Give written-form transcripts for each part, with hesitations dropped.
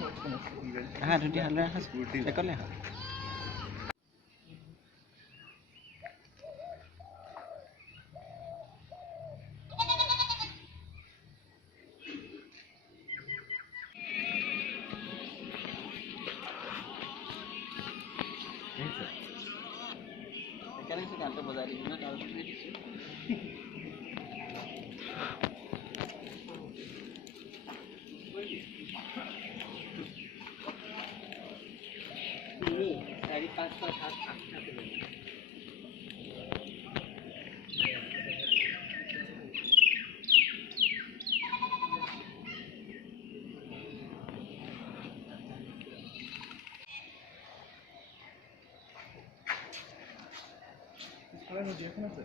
হা ধুতি হালে একলে হা এখানে সে গানটা বজাই দিই না তার দিয়ে দিছি চারি পাঁচ পাঁচ সাত আটটা করে Kalau dia kan ada.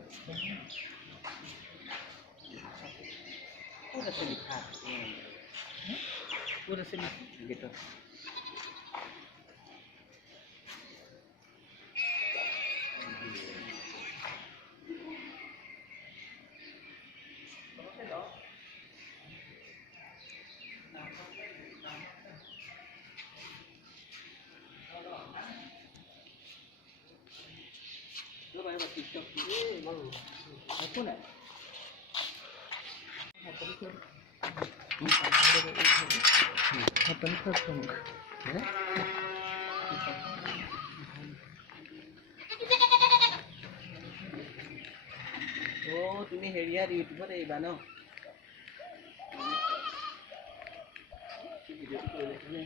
Udah sedikit. Udah sedikit gitu. Lo bayar buat TikTok ini malu. Aku nak. Apa ni kau? Oh, তুমি হেৰিয়া ইউটিউবত এৰিবা ন? ভিডিঅ'টো কৰি লৈছিলে